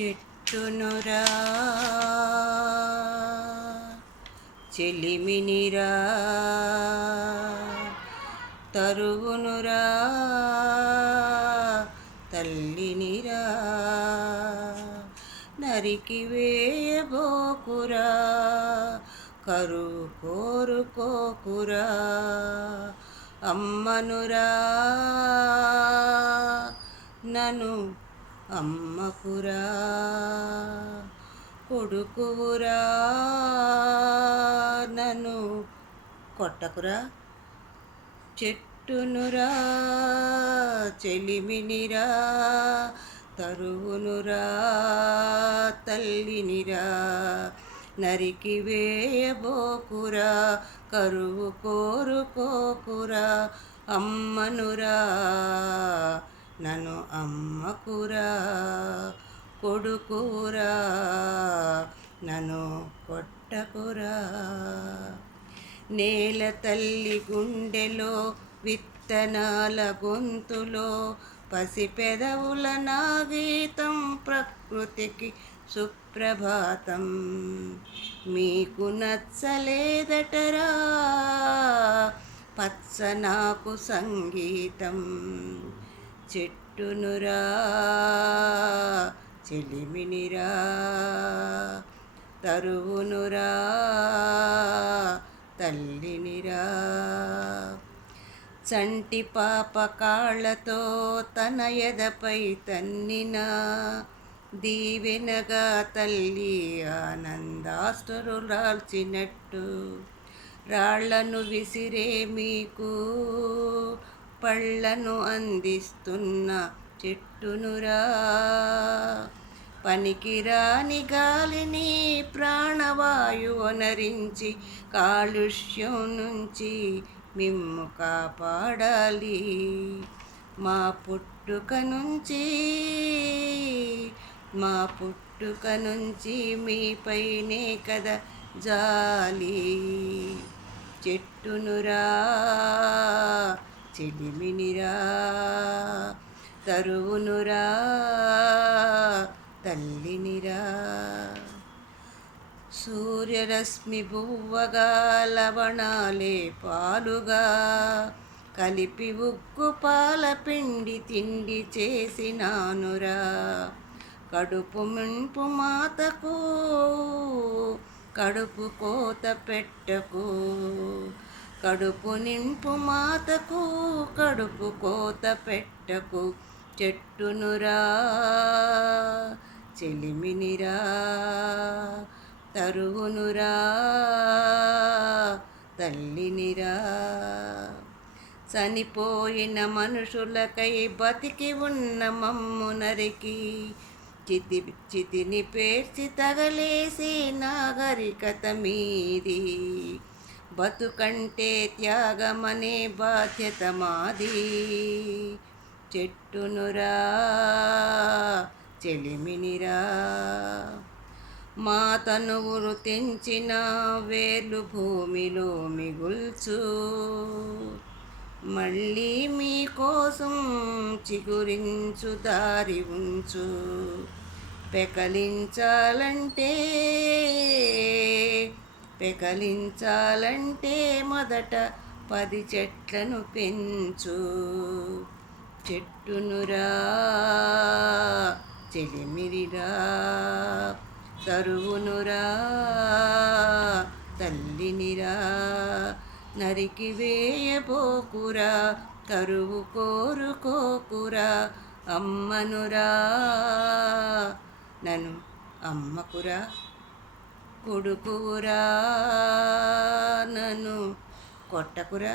చెట్టునురా చెలిమినిరా తరువునురా తల్లినిరా నరికి వేయబోకురా కరువు కోరుకోకురా అమ్మనురా నన్ను అమ్మకురా కొడుకురా నన్ను కొట్టకురా చెట్టునురా చెలిమినిరా తరువునురా తల్లినిరా నరికి వేయబోకురా కరువు కోరుకోకురా అమ్మనురా నన్ను అమ్మకురా కొడుకురా నన్ను కొట్టకురా నేల తల్లి గుండెలో విత్తనాల గొంతులో పసిపెదవుల నా గీతం ప్రకృతికి సుప్రభాతం మీకు నచ్చలేదటరా పచ్చ నాకు సంగీతం చెట్టునురా చెలిమినిరా తరువునురా తల్లినిరా చంటి పాప కాళ్ళతో తన ఎదపై తన్నినా దీవెనగా తల్లి ఆనందాశ్రురాల్చినట్టు రాళ్లను విసిరే మీకు పళ్ళను అందిస్తున్న చెట్టునురా పనికిరాని గాలిని ప్రాణవాయు వనరించి కాలుష్యం నుంచి మిమ్ము కాపాడాలి మా పుట్టుక నుంచి మీపైనే కదా జాలి చెట్టునురా చెలిమినిరా తరువునురా తల్లినిరా సూర్యరశ్మి బువ్వగా లవణాలే పాలుగా కలిపి ఉగ్గు పాల పిండి తిండి చేసినానురా కడుపు మింపు మాతకు కడుపు కోత పెట్టకు కడుపు నింపు మాతకు కడుపు కోత పెట్టకు చెట్టునురా చెలిమినిరా తరువునురా తల్లినిరా చనిపోయిన మనుషులకై బతికి ఉన్న మమ్ము నరికి చితిని పేర్చి తగలేసి నాగరికత మీది బతుకంటే త్యాగమనే బాధ్యత మాది చెట్టునురా చెలిమినిరా మా తనువులు తెంచిన వేర్లు భూమిలో మిగుల్చు మళ్ళీ మీకోసం చిగురించు దారి ఉంచు పెకలించాలంటే మొదట 10 చెట్లను పెంచు చెట్టునురా చెలిమిరిరా తరువునురా తల్లినిరా నరికి వేయబోకురా కరువు కోరుకోకురా అమ్మనురా నన్ను అమ్మకురా కొడుకురా నన్ను కొట్టకురా